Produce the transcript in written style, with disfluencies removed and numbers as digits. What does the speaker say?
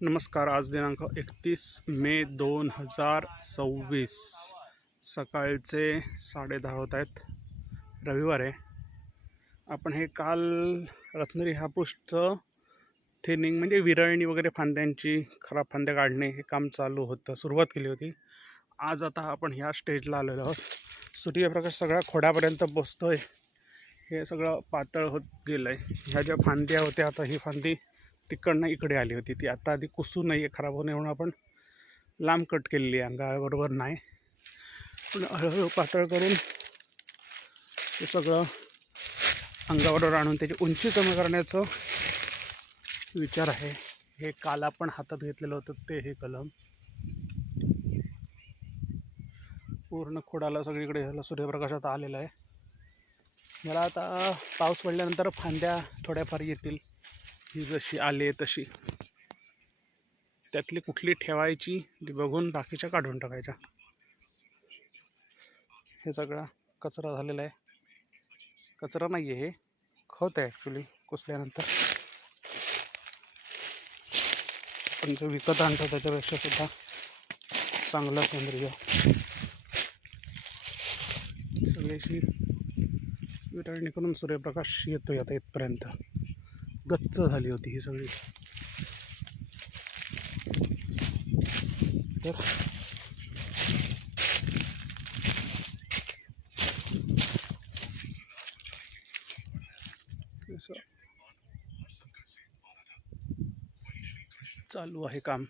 नमस्कार. आज दिनांक 31 मे 2026 सकाळचे 10:30 होत आहेत. रविवार आहे. आपण हे काल रत्नागिरी हापूसचं थिनिंग म्हणजे विरळणी वगैरे फांद्यांची खराब फांद्या काढणे हे काम चालू होतं, सुरुवात केली होती. आज आता आपण ह्या स्टेजला आलेलो आहोत. सूर्यप्रकाश सगळ्या खोडापर्यंत पोचतोय. हे सगळं पातळ होत गेलं आहे. ह्या ज्या फांद्या होत्या, आता ही फांदी तिकडनं इकडे आली होती. ती आता आधी कुसू नाही, खराब होणे म्हणून आपण लांब कट केलेली आहे, अंगाबरोबर नाही, पण हळूहळू पातळ करून ते सगळं अंगाबरोबर आणून त्याची उंची कमी करण्याचा विचार आहे. हे काल आपण हातात घेतलेलं होतं ते हे कलम पूर्ण खोडाला सगळीकडे ह्याला सूर्यप्रकाशात आलेला आहे. मला आता पाऊस पडल्यानंतर फांद्या थोड्याफार येतील, ही जशी आली तशी. त्यातली कुठली ठेवायची ती बघून बाकीच्या काढून टाकायच्या. हे सगळा कचरा झालेला आहे. कचरा नाही आहे, हे खत आहे ॲक्च्युली. कुसल्यानंतर पण जो विकत आणतो त्याच्यापेक्षा सुद्धा चांगलं सेंद्रिय. सगळ्याशी वितळणी करून सूर्यप्रकाश येतोय आता इथपर्यंत. गच्च झाली होती ही सगळी. तर चालू आहे काम.